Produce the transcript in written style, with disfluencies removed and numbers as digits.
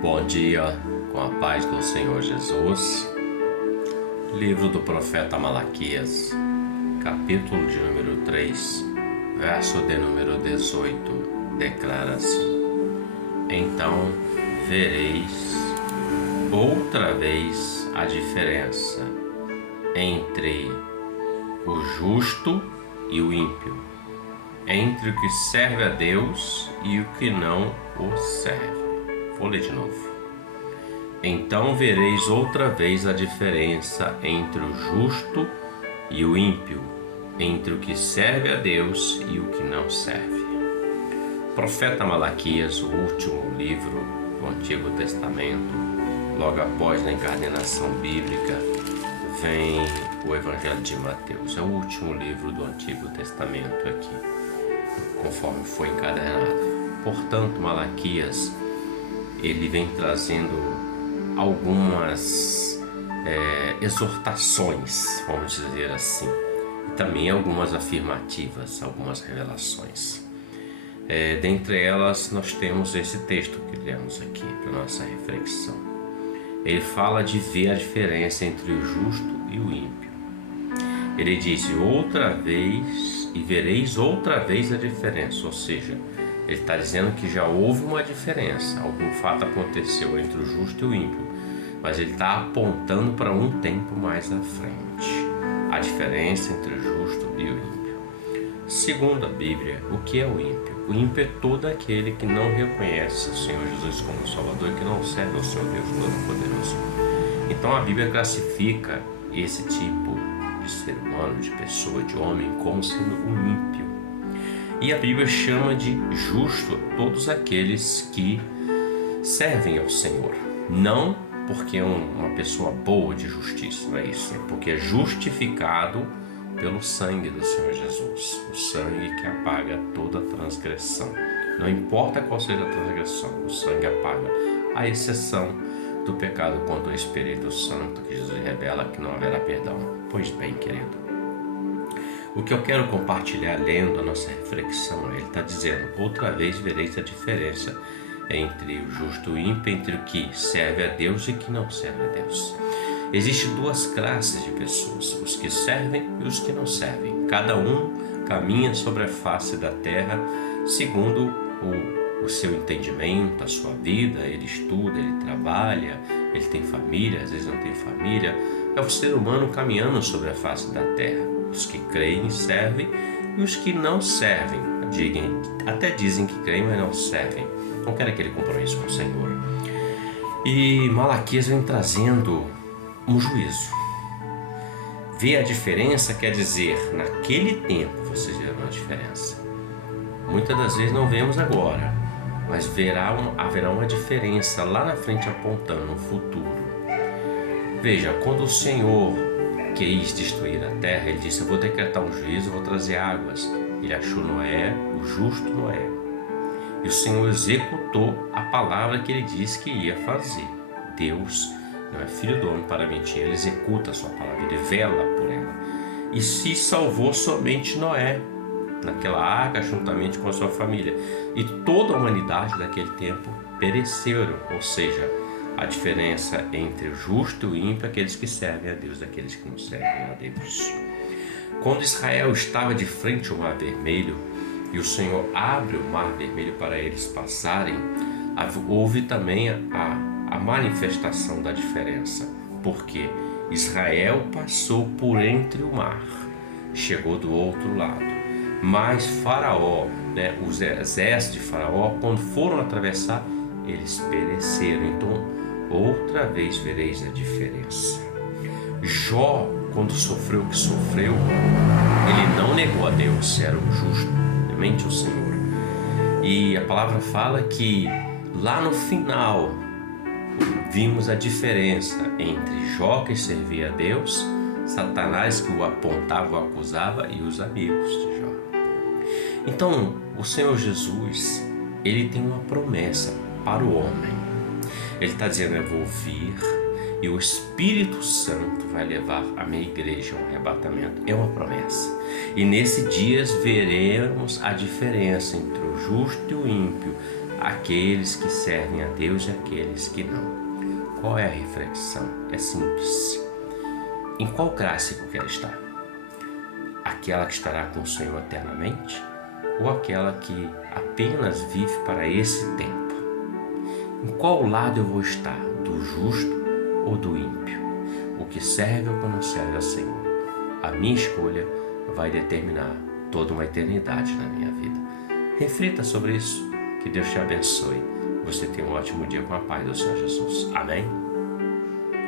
Bom dia, com a paz do Senhor Jesus. Livro do profeta Malaquias, capítulo de número 3, verso de número 18, declara assim: Então vereis outra vez a diferença entre o justo e o ímpio, entre o que serve a Deus e o que não o serve. Vou ler de novo. Então vereis outra vez a diferença entre o justo e o ímpio, entre o que serve a Deus e o que não serve. Profeta Malaquias, o último livro do Antigo Testamento, logo após a encarnação bíblica, vem o Evangelho de Mateus. É o último livro do Antigo Testamento aqui, conforme foi encadenado. Portanto, Malaquias, ele vem trazendo algumas exortações, vamos dizer assim, e também algumas afirmativas, algumas revelações. Dentre elas, nós temos esse texto que lemos aqui para nossa reflexão. Ele fala de ver a diferença entre o justo e o ímpio. Ele diz: outra vez, e vereis outra vez a diferença, ou seja, ele está dizendo que já houve uma diferença, algum fato aconteceu entre o justo e o ímpio, mas ele está apontando para um tempo mais à frente, a diferença entre o justo e o ímpio. Segundo a Bíblia, o que é o ímpio? O ímpio é todo aquele que não reconhece o Senhor Jesus como Salvador e que não serve ao Senhor Deus Todo-Poderoso. Então a Bíblia classifica esse tipo de ser humano, de pessoa, de homem, como sendo um ímpio. E a Bíblia chama de justo todos aqueles que servem ao Senhor. Não porque é uma pessoa boa de justiça, não é isso. É porque é justificado pelo sangue do Senhor Jesus. O sangue que apaga toda transgressão. Não importa qual seja a transgressão, o sangue apaga, à exceção do pecado contra o Espírito Santo, que Jesus revela que não haverá perdão. Pois bem, querido, o que eu quero compartilhar lendo a nossa reflexão, ele está dizendo: outra vez vereis a diferença entre o justo e o ímpio, entre o que serve a Deus e o que não serve a Deus. Existem duas classes de pessoas, os que servem e os que não servem. Cada um caminha sobre a face da terra segundo o seu entendimento, a sua vida. Ele estuda, ele trabalha, ele tem família, às vezes não tem família. É o ser humano caminhando sobre a face da terra. Os que creem e servem e os que não servem. Até dizem que creem, mas não servem. Não querem aquele compromisso com o Senhor. E Malaquias vem trazendo um juízo. Ver a diferença quer dizer, naquele tempo vocês viram a diferença. Muitas das vezes não vemos agora, mas haverá uma diferença lá na frente apontando um futuro. Veja, quando o Senhor quis destruir a terra, ele disse: eu vou decretar um juízo, eu vou trazer águas. Ele achou Noé, o justo Noé. E o Senhor executou a palavra que ele disse que ia fazer. Deus não é filho do homem para mentir, ele executa a sua palavra, ele vela por ela. E se salvou somente Noé, naquela arca, juntamente com a sua família. E toda a humanidade daquele tempo pereceram, ou seja, a diferença entre o justo e o ímpio, aqueles que servem a Deus, daqueles que não servem a Deus. Quando Israel estava de frente ao Mar Vermelho e o Senhor abre o Mar Vermelho para eles passarem, houve também a manifestação da diferença, porque Israel passou por entre o mar, chegou do outro lado, mas Faraó, os exércitos de Faraó, quando foram atravessar, eles pereceram. Então, outra vez vereis a diferença. Jó, quando sofreu o que sofreu, ele não negou a Deus, era o justo, temente o Senhor. E a palavra fala que lá no final vimos a diferença entre Jó, que servia a Deus, Satanás, que o apontava, o acusava, e os amigos de Jó. Então, o Senhor Jesus, ele tem uma promessa para o homem. Ele está dizendo: eu vou vir e o Espírito Santo vai levar a minha igreja ao arrebatamento. É uma promessa. E nesse dia veremos a diferença entre o justo e o ímpio, aqueles que servem a Deus e aqueles que não. Qual é a reflexão? É simples. Em qual classe eu quero estar? Aquela que estará com o Senhor eternamente? Ou aquela que apenas vive para esse tempo? Em qual lado eu vou estar? Do justo ou do ímpio? O que serve ou o que não serve ao Senhor? A minha escolha vai determinar toda uma eternidade na minha vida. Reflita sobre isso. Que Deus te abençoe. Você tenha um ótimo dia com a paz do Senhor Jesus. Amém?